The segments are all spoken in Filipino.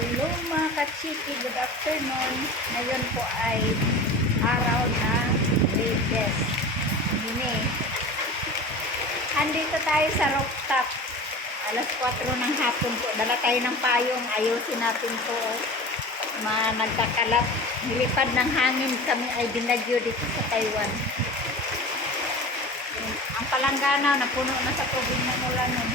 Hello mga kachiki, good afternoon. Ngayon po ay araw ng Webes. Hindi. Andito tayo sa rooftop. Alas 4 ng hapon po. Dala tayo ng payong. Ayusin natin po. Nagkakalat. Nilipad ng hangin kami ay binagyo dito sa Taiwan. Ang palanggana, napuno na sa tubig ng ulan nun.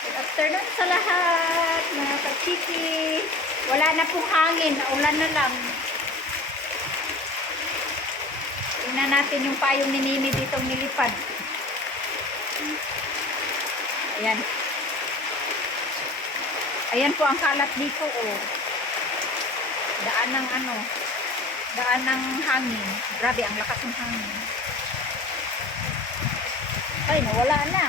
Good afternoon sa lahat, mga kachiki. Wala na pong hangin, ulan na lang. Tingnan natin yung payong ni Mimi ditong nilipad. Ayan. Ayan po ang kalat dito, oh. Daan ng hangin. Grabe, ang lakas ng hangin. Ay, nawala na.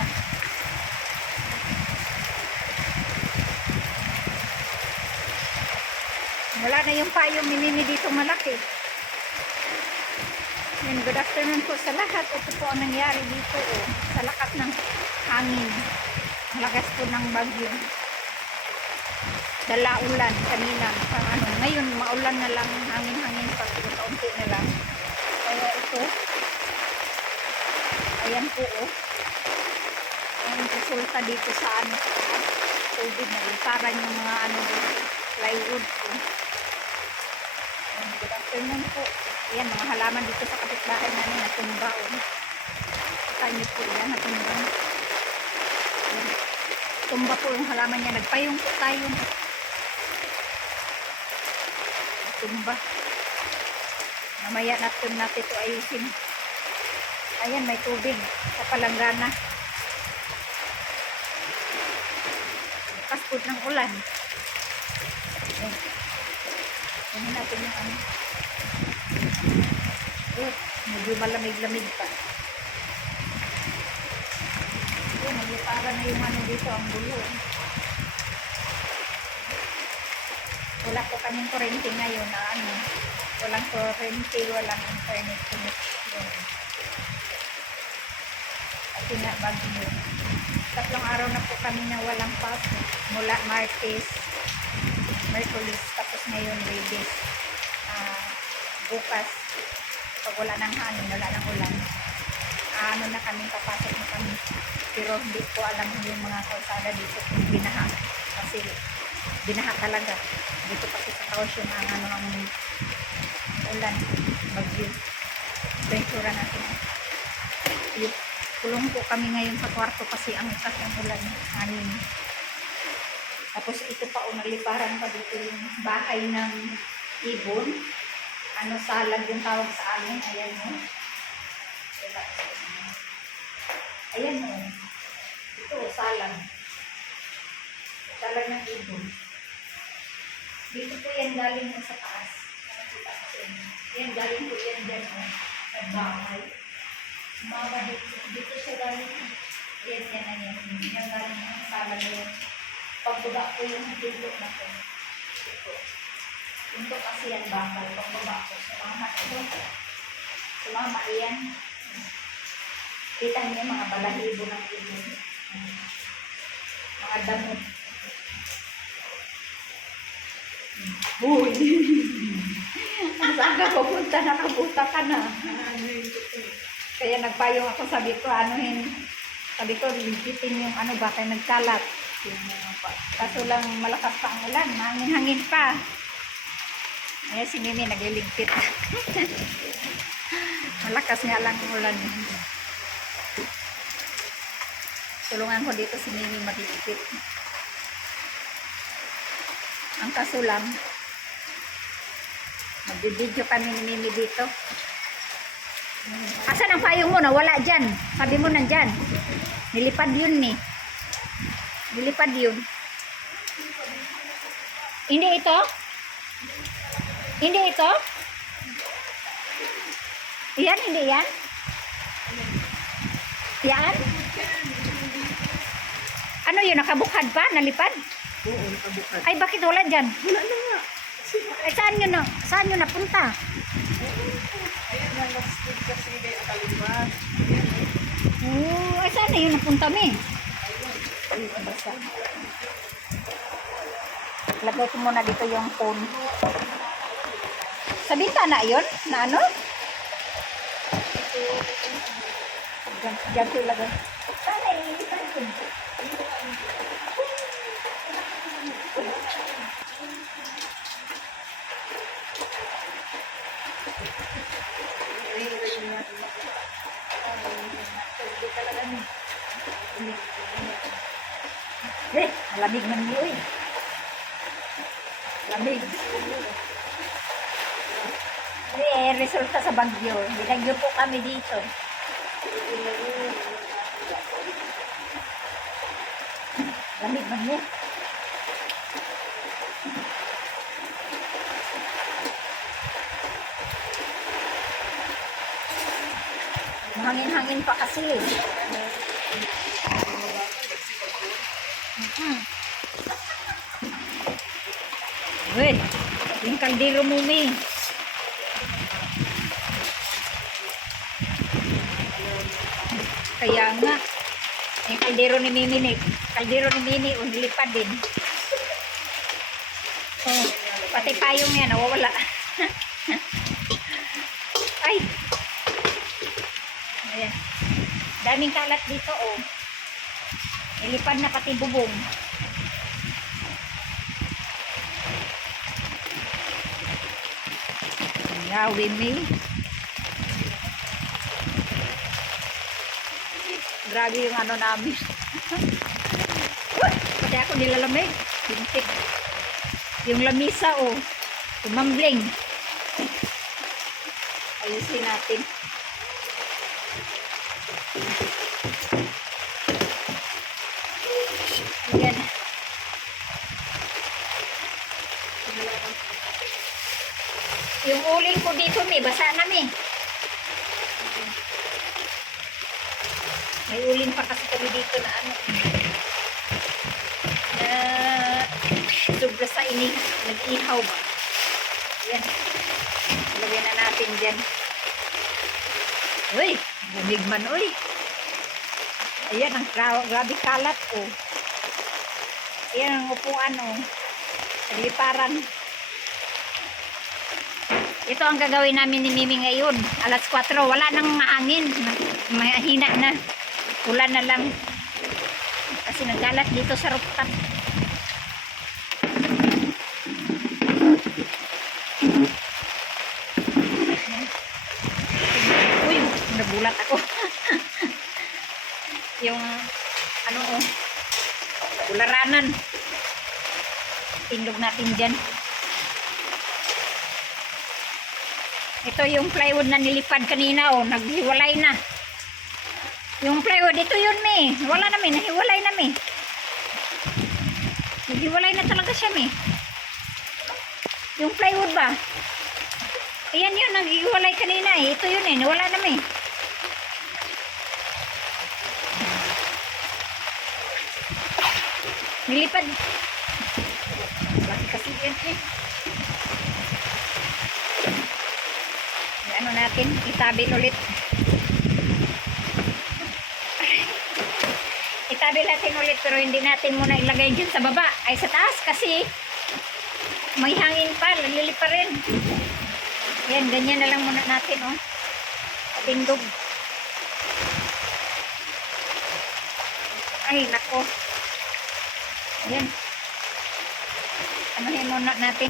Wala na yung payong ni Mimi dito malaki. And good afternoon po sa lahat. Ito po ang nangyari dito, oh. Sa lakas ng hangin. Malakas po ng bagyo. Dala ulan kanina. Ngayon maulan na lang, hangin-hangin pa. Kaunti na lang. Kaya ito. Ayan po, oh. Ang resulta dito sa tubig na rin. Parang yung mga dito, plywood po. Good afternoon po. Ayan, mga halaman dito sa kapitbahay namin na tumbaon. Kanya po yan, natumba. Tumba po yung halaman niya. Nagpayong po tayo. Tumba. Mamaya natin ito ayusin. Ayan, may tubig sa palanggana. Lakas po ng ulan. Ayan. Kunin natin yung medyo malamig-lamig pa. Ayan, nagyaparan na yung dito, ang gulo. Wala po kaming kurente ngayon na walang kurente, walang internet connection. Kasi nga bagyo. 3 araw na po kami na walang pasok. Mula Martes, Merkulis, tapos ngayon Webes. Bukas, pag wala ng hangin, wala ng ulan, na kami, papasok na kami. Pero hindi ko alam yung mga kalsada dito kung binaha. Kasi binaha talaga. Dito kasi sa Kaohsiung ang ulan, bagyo. Ito yung sura natin. Kulong po kami ngayon sa kwarto kasi ang itas ng ulan, hangin. Tapos ito pa, naliparan pa dito yung bahay ng ibon. Salad yung tawag sa amin. Ayan mo. Ayan mo. Ito, salad. Salad ng ibon. Dito po yan galing mo sa taas. Yan galing po yan dyan mo. Nagbahay. Mama dito siya galing. Yan. Yan galing mo. Salad mo. Pagbuga po yung tubig na po. Ito. Ito kasi yan bakal. Pagbaba ko. Sumama yan. Kita niyo mga balahibo ng ibon. Mga damot. Uy! Saan ka pupunta? Nakabuta ka na. Kaya nagpayong ako. Sabi ko, lipitin yung baka nagkalat. Kaso lang malakas pa ang ulan. Hangin pa. Ayan si Mimi nagliligpit. Malakas nga lang ang ulan. Tulungan ko dito si Mimi magligpit. Ang kaso lang, magbibideo kami ni Mimi dito. Asan ang payong mo? Nawala dyan. Sabi mo nandyan. Nilipad yun ni. Nilipad yun. Hindi ito? Hindi ito? Yan, hindi yan? Yan? Ano yun? Nakabukad pa? Nalipad? Oo, nakabukad. Ay, bakit wala dyan? Wala na nga. Ay, saan nyo napunta? Ayan na, last week kasi may akalipan. Oh, ay, saan na yun napunta mi? Ayun. Uy, basa. Lagay ko muna dito yung phone. Sa bintana yun? Na ano? Diyan ko ilagay. Sana ililipan ko. Malamig man niyo eh. Lamig. Resulta sa Bagyo. Binagyo po kami dito. Lamig man niya. Hangin-hangin pa kasi. Wait, yung kaldero mo, Mi. Kaya nga, yung kaldero ni Mimi, nilipad din. Oh, pati payong yan, nawawala. Ay! Ayan. Daming kalat dito, oh. Nilipad na pati bubong. Yawi, Mi. Grabe yung ano namin. Pati ako nilalamig. Pintik. Yung lamisa, oh. Tumambling. Ayusin natin. Ayan. Yung uling ko dito, Mi. Basa na, Mi. May uling pa kasi kami dito na ano. Na sobra sa nag-ihaw ba. Ayan. Lagyan na natin dyan. Uy, lamig man, uy. Ayan, ang grabe kalat, oh. Ayan ang upuan, oh. Nagliparan. Ito ang gagawin namin ni Mimi ngayon. Alas 4, wala nang hangin. Mahina na. Ulan na lang. Kasi nagkalat dito sa rooftop. Uy, nagulat ako. Yung ano, oh, ularanan. Tindog natin dyan. Ito yung plywood na nilipad kanina, oh, naghiwalay na. Yung plywood, ito yun, Mi. Wala na, Mi. Nahiwalay na, Mi. Naghiwalay na talaga siya, Mi. Yung plywood ba? Ayan yun, naghiwalay kanina, eh. Ito yun, eh. Wala na, Mi. Nilipad. Bakit kasi yan, eh. Ano natin, itabi ulit. Itabi natin ulit pero hindi natin muna ilagay dyan sa baba ay sa taas kasi may hangin pa, lalili pa rin. Yan, ganyan na lang muna natin, oh. Patindog. Ay, nako. Yan. Anuhin muna natin.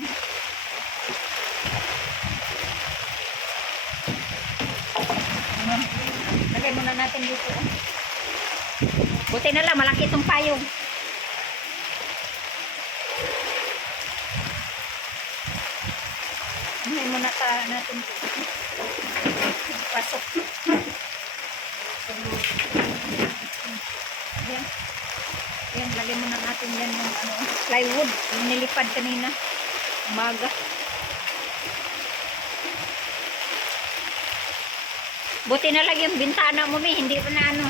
Lagay muna natin dito. Buti na lang, malaki itong payong. Lagay muna natin dito. Pasok. Yan. Yan, lagay muna natin yan yung ano, plywood. Yung nilipad kanina. Umaga. Buti na lang yung bintana mo, Mi. Hindi pa na ano.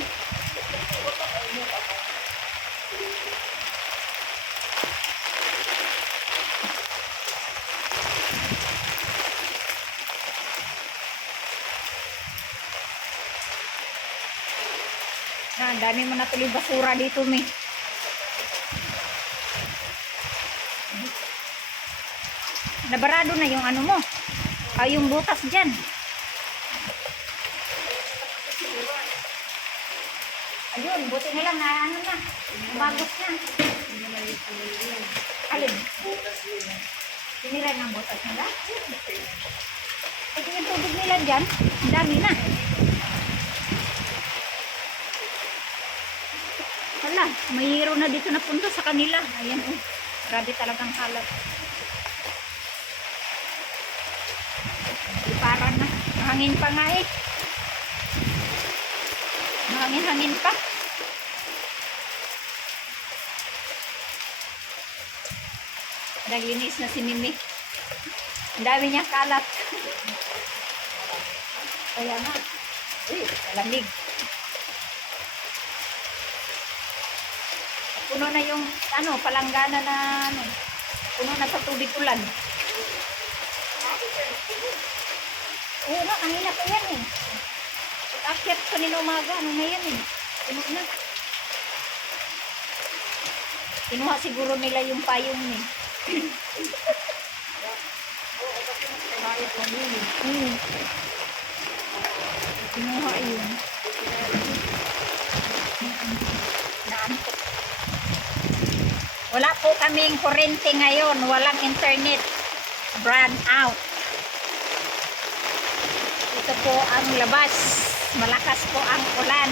Ang dami mo na tuloy basura dito, Mi. Nabarado na yung ano mo. Yung butas dyan. Ayun, buti na lang na ano na. Umagos na. Alin? Sinira ng butas nila? Kasi yung tubig nila dyan, ang dami na. Wala, may hero na dito na punta sa kanila. Ayan oh, grabe talagang kalat. Iparan na. Mahangin pa nga eh. Mahangin-hangin pa. Naglinis na si Mimi. Ang dami niyang kalat. Kaya nga. Uy, malamig. Puno na yung ano, palanggana na ano. Puno na sa tubig ulan. Oo nga, kanina pa yan eh. Akyat kanina umaga, ano na yan eh. Puno na. Kinuha siguro nila yung payong eh. Kinuha yun. Naantok. Wala po kaming kurente ngayon. Walang internet. Brand out. Ito po ang labas. Malakas po ang ulan.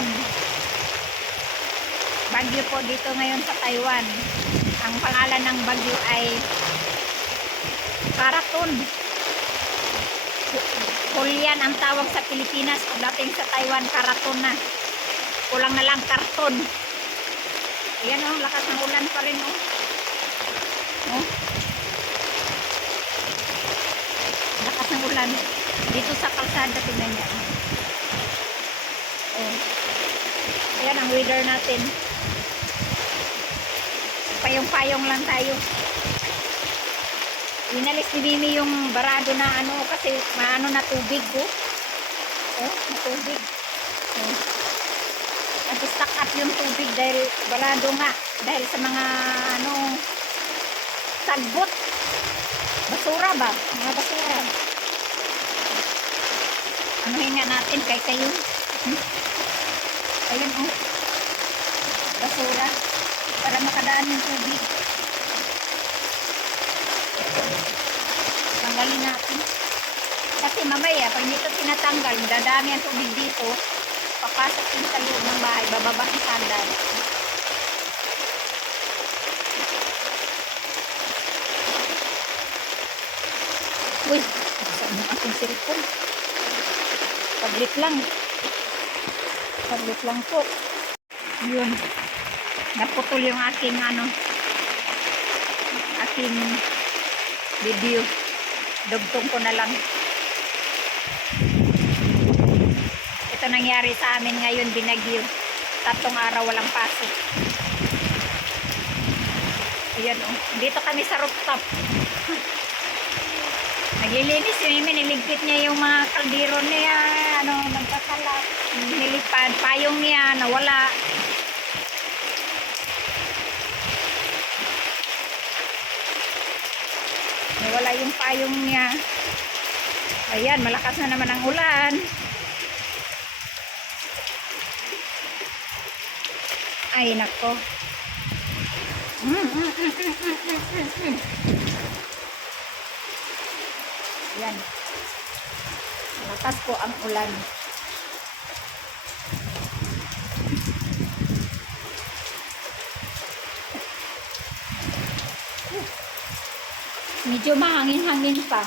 Bagyo po dito ngayon sa Taiwan. Ang pangalan ng bagyo ay Karaton. Hulyan ang tawag sa Pilipinas. Pagdating sa Taiwan, Karaton na. Kulang na lang karton. Ayan oh, lakas ng ulan pa rin oh. Oh. Lakas ng ulan. Dito sa kalsada, tingnan niya. Oh. Ayan ang weather natin. Payong-payong lang tayo. Inalis ni Mimi yung barado na ano kasi maano na tubig ko. Oh, na tubig. Oh. Nag-stack up yung tubig dahil barado nga. Dahil sa mga ano sagbot. Basura ba? Mga basura. Anuhin nga natin kay kayo. Ayun oh. Basura. Para makadaan yung tubig. Tanggalin natin. Kasi mamaya, pag nito tinatanggal, dadami ang tubig dito, papasok din sa loob ng bahay, bababa ang sandal. Uy, saan yung aking cellphone? Tablet lang. Tablet lang po. Yun. Naputol yung aking ano, aking video. Dugtong ko na lang. Ito nangyari sa amin ngayon, binagyo. 3 araw walang pasok. Ayan oh. Dito kami sa rooftop. Naglilinis yung Mimi, niligpit niya yung mga kaldero niya, ano, nagpasalat. Nilipad, payong niya, nawala. Nawala yung payong niya. Ayan, malakas na naman ang ulan. Ay, nako. Ayan. Malakas po ang ulan. Medyo mahangin-hangin pa.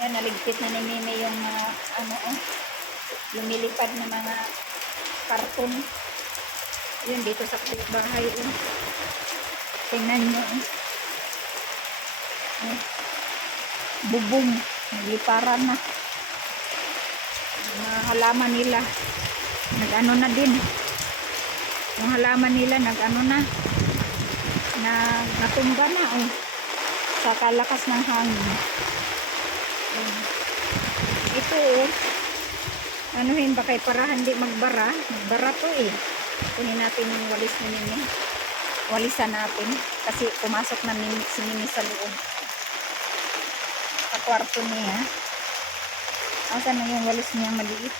Ayan, naligpit na ni Mimi yung ano oh, lumilipad na mga karton. Yun, dito sa bahay oh. Tingnan nyo oh. Oh. Bubong. Nagliparan na. Mga halaman nila. Nag-ano na din. Yung halaman nila, nag-ano na. Natumba na oh. Sa kalakas ng hangin. Ito oh. Anuhin ba kay para hindi magbara? Magbara to eh. Kunin natin yung walis na nini. walisan natin. Kasi pumasok na si Mimi sa loob. Sa kwarto niya. Asan na yung walis niya maliit?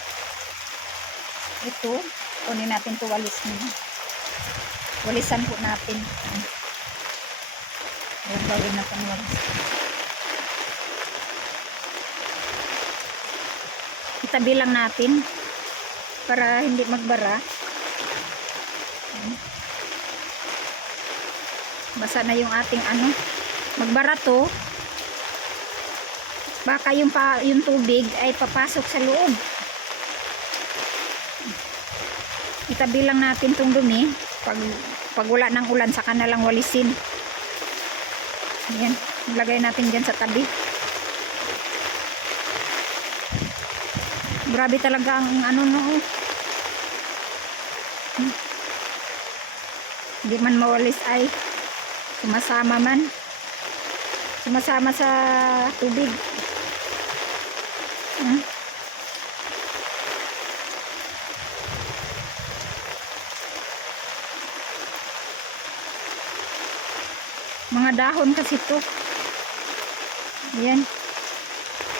Ito. Kunin natin to walis niya. Walisan po natin. Gawin na pang walis. Itabi lang natin para hindi magbara. Basa na yung ating ano. Magbara to. Baka yung tubig ay papasok sa loob. Itabi lang natin tong dumi. Pag wala ng ulan, saka na lang walisin. Ayan. Ilagay natin dyan sa tabi. Grabe talaga ang ano no. Hindi man mawalis ay sumasama man. Sumasama sa tubig. Mga dahon kasi to. Ayan.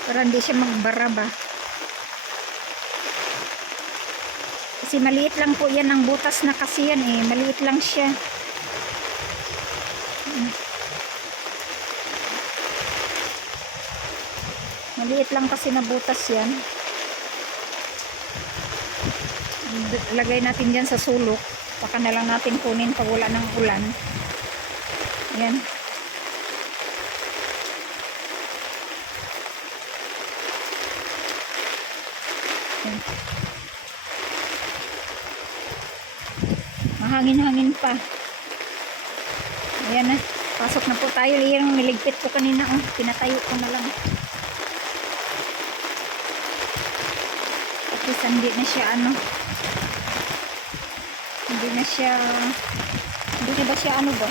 Para hindi siya magbara ba. Kasi maliit lang po yan ang butas na kasi yan eh. Maliit lang siya. Maliit lang kasi na butas yan. Lagay natin dyan sa sulok. Baka na lang natin kunin pag wala ng ulan. Yan. Yan. Mahangin-hangin pa. Ayan na. Pasok na po tayo. Yung niligpit ko kanina. Oh, pinatayo ko na lang. At least hindi na siya ano. Hindi na siya ano ba?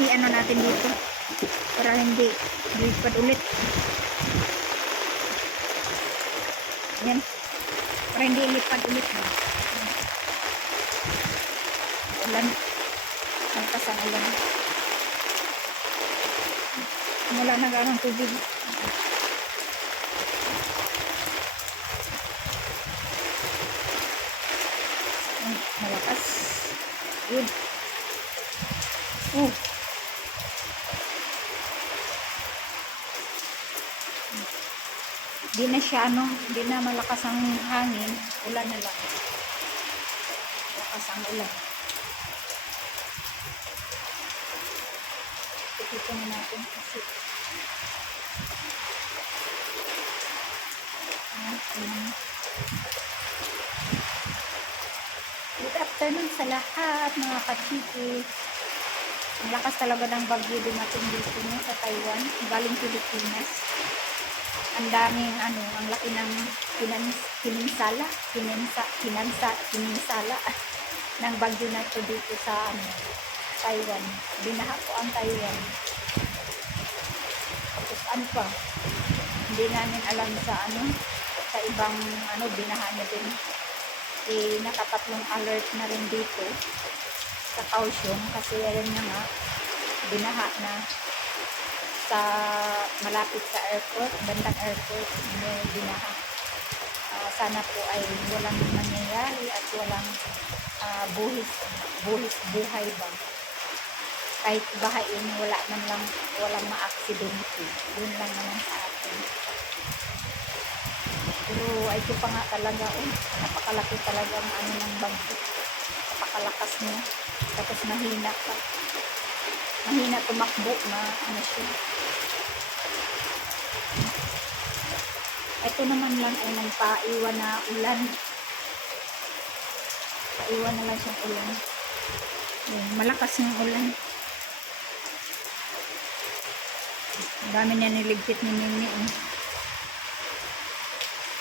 I-ano natin dito para hindi lipad ulit. Yan. Para hindi lipad ulit. Ulan. Nagpas ang ulan. Wala na ganang tubig. Malakas. Yun. Di na siya ano, di na malakas ang hangin. Ulan na lang. Malakas ang ulan. Ito na natin kasi. Good afternoon sa lahat mga kachiki. Ang lakas talaga ng bagyo dumating dito sa Taiwan, galing Pilipinas. Ang daming ano, ang laki ng pininsala ng bagyo na ito dito sa ano, Taiwan. Binaha po ang Taiwan. Tapos ano pa, hindi namin alam sa ano, sa ibang ano, binaha niya din. Nakatatlong alert na rin dito sa Kaohsiung kasi ayan na nga, binaha na sa malapit sa airport, bandang airport, may binaha. Sana po ay walang mangyayari at walang buhay ba. Kahit bahain, walang ma-aksidente. Yun lang naman sa atin. Pero ito pa nga talaga, napakalaki talaga ang ano ng bagyo. Napakalakas niya. Tapos mahina pa. Mahina tumakbo na ano siya. Ito naman lang ay nagpaiwan na ulan. Paiwan na lang siyang ulan. Yan, malakas yung ulan. Ang dami niya niligpit ni Mimi.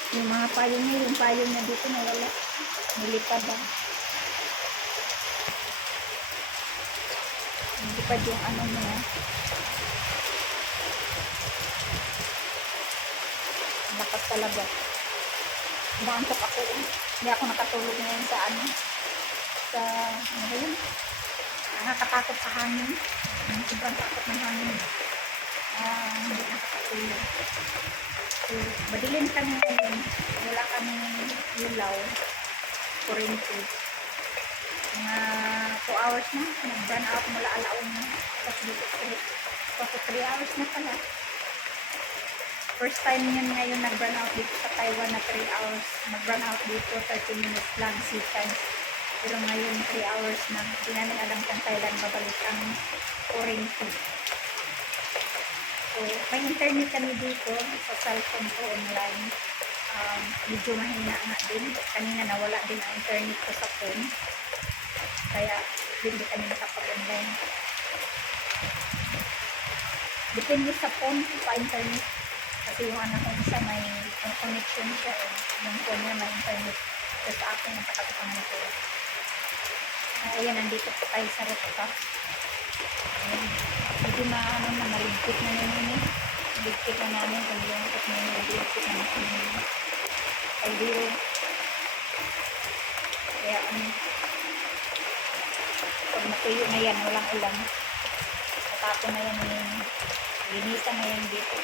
Yung mga payong niya, yung payong niya dito nawala. Nilipad ba? Nilipad yung ano niya. Lakas talaga. Inaantok ako. Hindi ako nakatulog ngayon sa ano. Sa, ano ba yun? Nakakatakot sa hangin. Sobrang takot ng hangin. Hindi nakakatulog. So, madilim kami ngayon. Wala kami ilaw. Kurente. Mga 2 hours na. Nag-burn out mula alaon na. Tapos dito 3 hours na pala. First time yun ngayon nag-burn out dito sa Taiwan na 3 hours. Nag-burn out dito 30 minutes lang, seconds. Pero ngayon 3 hours na. Hindi namin alam kung kailan babalik ang kurente. So, may internet kami dito sa cellphone ko online. Medyo mahina nga din. Kanina nawala din ang internet ko sa phone. Kaya hindi kami nakapag-online. Depende sa phone sa internet. Kasi yung anak ko isa may connection siya. Yung phone niya may internet. So, sa akin napakatukan nito. Ayan, nandito po tayo sa rooftop. Hindi na maligpit na namin eh. Maligpit na namin kung yung maligpit na namin. Ay dito. Kaya pag natuyo na yan, walang ulan. Tatapon na yan yung linisan na yan dito.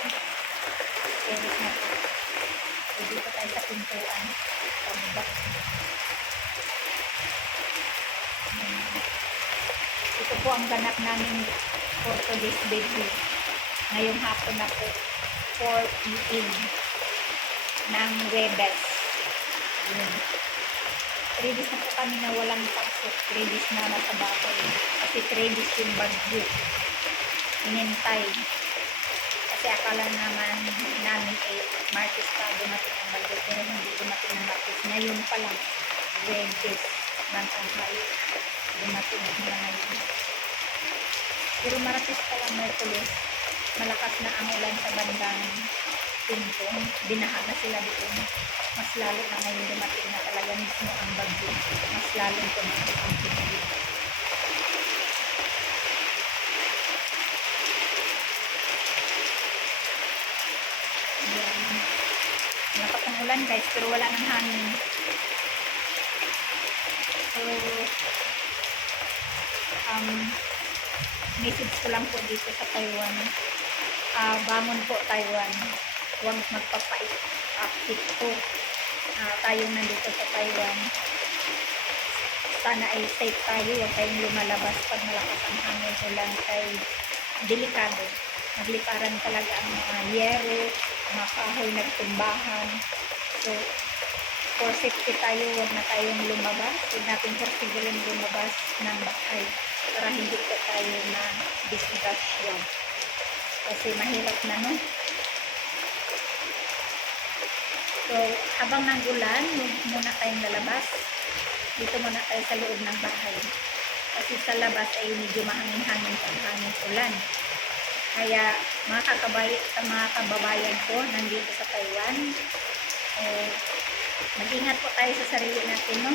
Edit na po. So, dito tayo sa pintuan. Pababa. Ito po ang ganap namin for today's video. Ngayong hapon na po, 4 p.m. ng Webes. Yun. 3 days na po kami na walang pasok. 3 days na nasa bahay. Kasi 3 days yung bagyo. Inintay. Kasi akala naman namin Martes pa dumating ang bagyo. Pero hindi dumating ng Martes. Ngayon pa lang. Webes. Mantanghali. Dumating na ngayon. Pero Martes pa lang Merkulis. Malakas na ang ulan sa bandang Pintong. Binaha na sila dito. Mas lalo na ngayon dumating na talaga mismo ang bagyo. Mas lalo tumaas ang tubig. Ayan. Malakas ang ulan guys, pero wala ng hangin. So, message ko lang po dito sa Taiwan. Bangon po Taiwan. Huwag magpapait-active po. Tayong nandito sa Taiwan. Sana ay safe tayo. Huwag tayong lumalabas pag malakas ang hangin ulan kay delikado. Naglikaran talaga ang mga yero, mga kahoy nagtumbahan. So, for safety tayo, huwag na tayong lumabas. Huwag natin persigilan lumabas ng bahay para hindi po tayo na disgrasya. Kasi mahirap na, no? So, habang nang-ulan, huwag muna tayong lalabas. Dito muna tayo sa loob ng bahay. Kasi sa labas ay medyo mahangin-hangin sa hangin ulan. Kaya mga kababayan ko nandito sa Taiwan, mag-ingat po tayo sa sarili natin, no?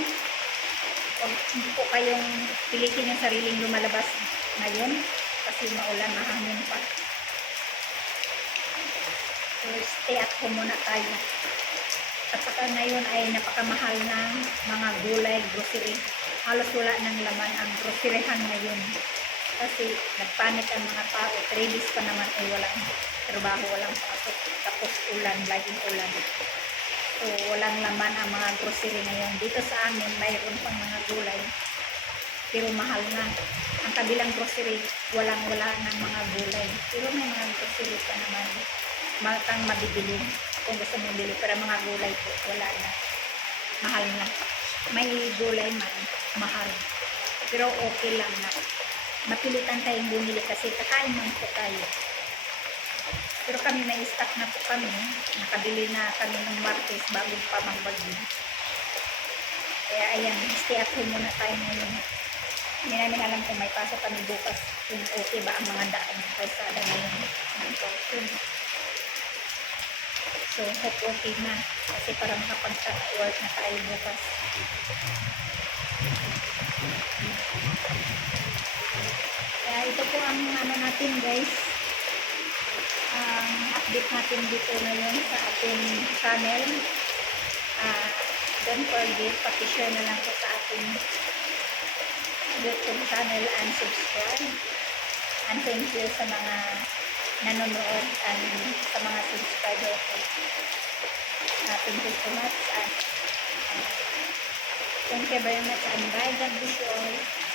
Huwag po kayong pilitin yung sariling lumalabas ngayon kasi maulan, mahangin pa. So, stay at home muna tayo. At saka ngayon ay napakamahal ng mga gulay, grocery. Halos wala ng laman ang groceryhan ngayon. Kasi nagpanik ang mga tao. 3 days pa naman ay walang trabaho, walang pasok. Tapos ulan, laging ulan. So, walang laman ang mga grocery ngayon. Dito sa amin, mayroon pang mga gulay. Pero mahal na. Ang kabilang grocery, walang-wala ng mga gulay. Pero may mga grocery pa naman. Kang mabibili kung gusto mong bili. Pero mga gulay po, wala na. Mahal na. May gulay man, mahal. Pero okay lang na. Mapilitan tayong bumili kasi kakain man po tayo. Pero kami may stock na po kami. Nakabili na kami ng Martes bago pa magbagyo. Kaya ayan, stay at home muna tayo ngayon. Hindi namin alam kung may pasok kami bukas. Kung okay ba ang mga daan ng kalsada ngayon. So, hope okay na. Kasi parang kapag-work na tayo bukas. Kaya ito po ang ano natin guys. Update natin dito ngayon sa ating channel. Don't forget, pakishare na lang po sa ating YouTube channel and subscribe. And thank you sa mga nanonood and sa mga subscriber ko. Thank you so much and thank you very much and bye. God bless you all.